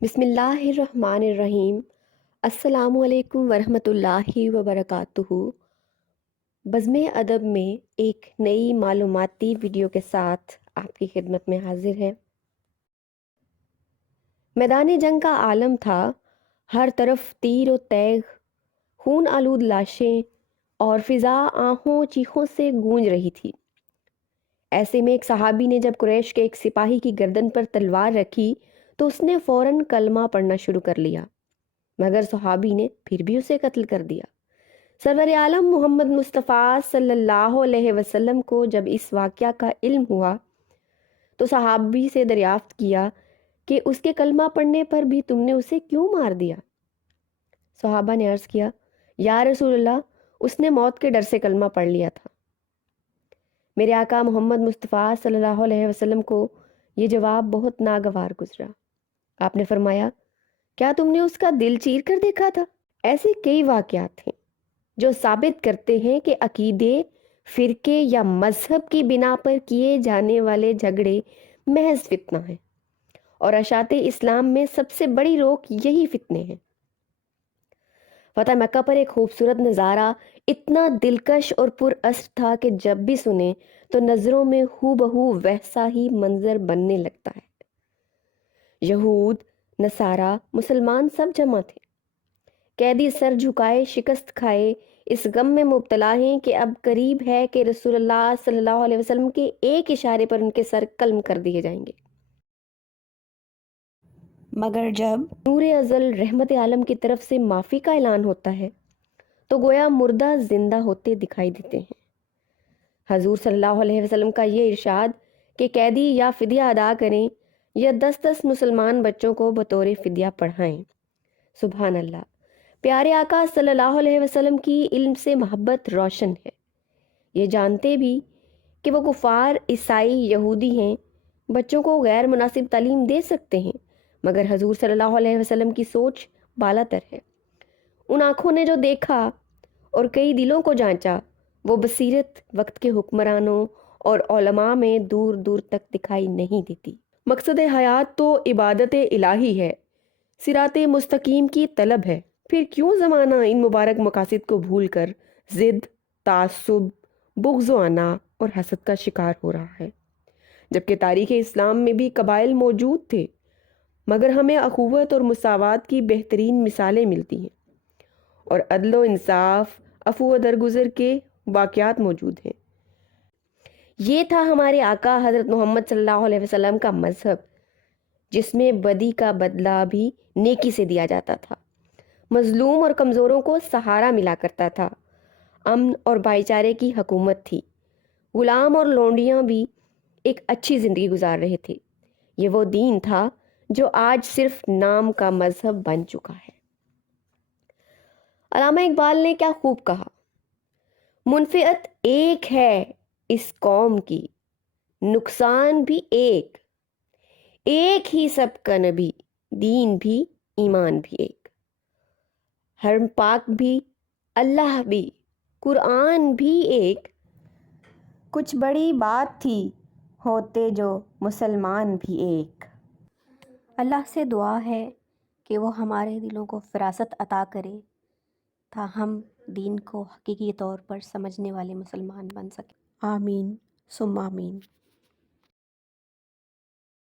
بسم اللہ الرحمن الرحیم۔ السلام علیکم ورحمۃ اللہ وبرکاتہ۔ بزم ادب میں ایک نئی معلوماتی ویڈیو کے ساتھ آپ کی خدمت میں حاضر ہے۔ میدان جنگ کا عالم تھا، ہر طرف تیر و تیغ، خون آلود لاشیں اور فضا آہوں چیخوں سے گونج رہی تھی۔ ایسے میں ایک صحابی نے جب قریش کے ایک سپاہی کی گردن پر تلوار رکھی تو اس نے فوراً کلمہ پڑھنا شروع کر لیا، مگر صحابی نے پھر بھی اسے قتل کر دیا۔ سرور عالم محمد مصطفیٰ صلی اللہ علیہ وسلم کو جب اس واقعہ کا علم ہوا تو صحابی سے دریافت کیا کہ اس کے کلمہ پڑھنے پر بھی تم نے اسے کیوں مار دیا؟ صحابہ نے عرض کیا، یا رسول اللہ، اس نے موت کے ڈر سے کلمہ پڑھ لیا تھا۔ میرے آقا محمد مصطفیٰ صلی اللہ علیہ وسلم کو یہ جواب بہت ناگوار گزرا۔ آپ نے فرمایا، کیا تم نے اس کا دل چیر کر دیکھا تھا؟ ایسے کئی واقعات ہیں جو ثابت کرتے ہیں کہ عقیدے، فرقے یا مذہب کی بنا پر کیے جانے والے جھگڑے محض فتنہ ہیں، اور اشاعت اسلام میں سب سے بڑی روک یہی فتنے ہیں۔ فتح مکہ پر ایک خوبصورت نظارہ اتنا دلکش اور پر اثر تھا کہ جب بھی سنے تو نظروں میں ہو بہو ویسا ہی منظر بننے لگتا ہے۔ یہود، نصارہ، مسلمان سب جمع تھے۔ قیدی سر جھکائے شکست کھائے اس غم میں مبتلا ہیں کہ اب قریب ہے کہ رسول اللہ صلی اللہ علیہ وسلم کے ایک اشارے پر ان کے سر قلم کر دیے جائیں گے۔ مگر جب نور ازل رحمت عالم کی طرف سے معافی کا اعلان ہوتا ہے تو گویا مردہ زندہ ہوتے دکھائی دیتے ہیں۔ حضور صلی اللہ علیہ وسلم کا یہ ارشاد کہ قیدی یا فدیہ ادا کریں یا 10 مسلمان بچوں کو بطور فدیہ پڑھائیں، سبحان اللہ۔ پیارے آقا صلی اللہ علیہ وسلم کی علم سے محبت روشن ہے۔ یہ جانتے بھی کہ وہ کفار، عیسائی، یہودی ہیں، بچوں کو غیر مناسب تعلیم دے سکتے ہیں، مگر حضور صلی اللہ علیہ وسلم کی سوچ بالاتر ہے۔ ان آنکھوں نے جو دیکھا اور کئی دلوں کو جانچا، وہ بصیرت وقت کے حکمرانوں اور علماء میں دور دور تک دکھائی نہیں دیتی۔ مقصد حیات تو عبادت الہی ہے، صراط مستقیم کی طلب ہے، پھر کیوں زمانہ ان مبارک مقاصد کو بھول کر ضد، تعصب، بغض و انا اور حسد کا شکار ہو رہا ہے؟ جبکہ تاریخ اسلام میں بھی قبائل موجود تھے، مگر ہمیں اخوت اور مساوات کی بہترین مثالیں ملتی ہیں، اور عدل و انصاف، عفو و درگزر کے واقعات موجود ہیں۔ یہ تھا ہمارے آقا حضرت محمد صلی اللہ علیہ وسلم کا مذہب، جس میں بدی کا بدلہ بھی نیکی سے دیا جاتا تھا، مظلوم اور کمزوروں کو سہارا ملا کرتا تھا، امن اور بھائی چارے کی حکومت تھی، غلام اور لونڈیاں بھی ایک اچھی زندگی گزار رہے تھے۔ یہ وہ دین تھا جو آج صرف نام کا مذہب بن چکا ہے۔ علامہ اقبال نے کیا خوب کہا، منفعت ایک ہے اس قوم کی، نقصان بھی ایک، ایک ہی سب کا نبی، دین بھی ایمان بھی ایک، حرم پاک بھی، اللہ بھی، قرآن بھی ایک، کچھ بڑی بات تھی ہوتے جو مسلمان بھی ایک۔ اللہ سے دعا ہے کہ وہ ہمارے دلوں کو فراست عطا کرے تا ہم دین کو حقیقی طور پر سمجھنے والے مسلمان بن سکیں۔ آمین ثم آمین۔